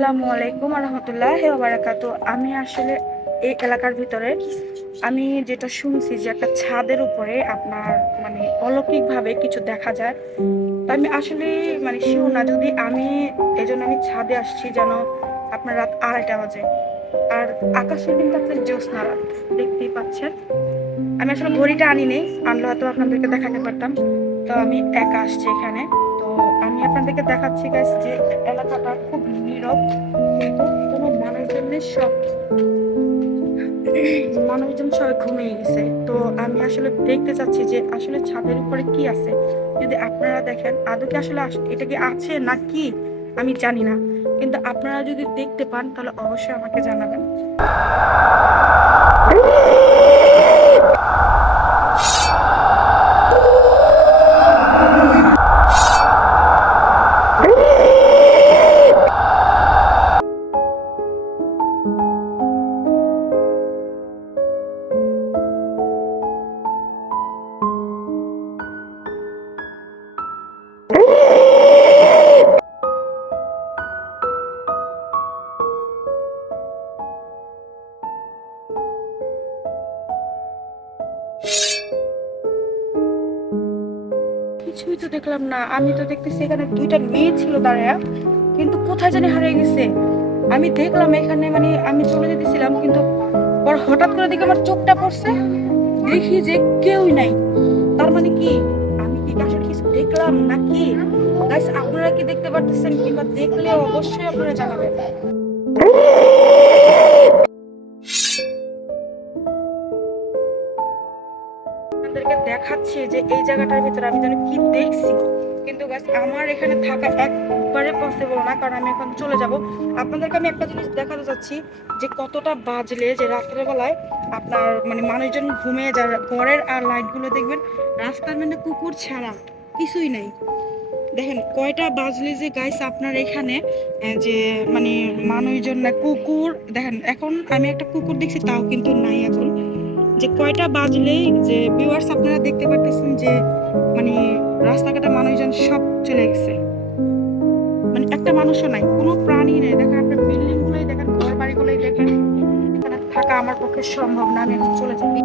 আসসালামু আলাইকুম রহমতুল্লাহি ওয়া বারাকাতু। আমি আসলে এই এলাকার ভিতরে আমি যেটা শুনছি যে একটা ছাদের উপরে আপনার মানে অলৌকিকভাবে কিছু দেখা যায়। তো আমি আসলে মানে শিওর না, যদি আমি এই জন্য আমি ছাদে আসছি যেন আপনার রাত 2:30 বাজে। আর আকাশে কিন্তু আপনি জ্যোৎস্না রাত দেখতেই পাচ্ছেন। আমি আসলে ঘড়িটা আনি নেই, আনলে হয়তো আপনাদেরকে দেখাতে পারতাম। তো আমি একা আসছি এখানে। তো আমি আপনাদেরকে দেখাচ্ছি গাইস যে এলাকাটা খুব নীরব, কিন্তু কোনো মানুষজন নেই, সব মানুষজন সবাই ঘুমিয়ে গেছে। তো আমি আসলে দেখতে চাচ্ছি যে আসলে ছাদের উপরে কি আছে। যদি আপনারা দেখেন আদৌ কি আসলে এটা কি আছে না কি আমি জানি না, কিন্তু আপনারা যদি দেখতে পান তাহলে অবশ্যই আমাকে জানাবেন। কিছুই তো দেখলাম না। আমি তো দেখতেছি এখানে দুইটা মেয়ে ছিল দাঁড়ায়া, কিন্তু কোথায় জানি হারিয়ে গেছে। আমি দেখলাম এখানে, মানে আমি চলে যেতেছিলাম, কিন্তু পর হঠাৎ করে দেখে আমার চোখটা পড়ছে, দেখি যে কেউই নাই। তার মানে কি আমি কি আসলে কিছু দেখলাম নাকি? গাইস, আপনারা কি দেখতে পারতেছেন? কিংবা দেখলে অবশ্যই আপনারা জানাবেন। আপনাদেরকে দেখাচ্ছি যে এই জায়গাটার ভিতরে আমি যেন কি দেখছি, কিন্তু গাইস আমার এখানে থাকা একবারে পসিবল না, কারণ আমি এখন চলে যাব। আপনাদেরকে আমি একটা জিনিস দেখাতে চাচ্ছি যে কতটা বাজলে যে রাত্রের বেলায় আপনার মানে মানুষজন ঘুমিয়ে যায়, ঘরের আর লাইটগুলো দেখবেন রাস্তার মধ্যে কুকুর ছাড়া কিছুই নাই। দেখেন কয়টা বাজলে যে গাইস আপনার এখানে যে মানে মানুষজন না, কুকুর দেখেন। এখন আমি একটা কুকুর দেখছি, তাও কিন্তু নাই এখন। যে কয়টা বাজলেই যে ভিউয়ার্স আপনারা দেখতে পারতেছেন যে মানে রাস্তাঘাটে মানুষজন সব চলে গেছে, মানে একটা মানুষও নাই, কোনো প্রাণী নেই। দেখেন আপনার বিল্ডিং গুলোই দেখেন, ঘর বাড়ি গুলোই দেখেন। এখানে থাকা আমার পক্ষে সম্ভব না, আমি এখন চলে যাই।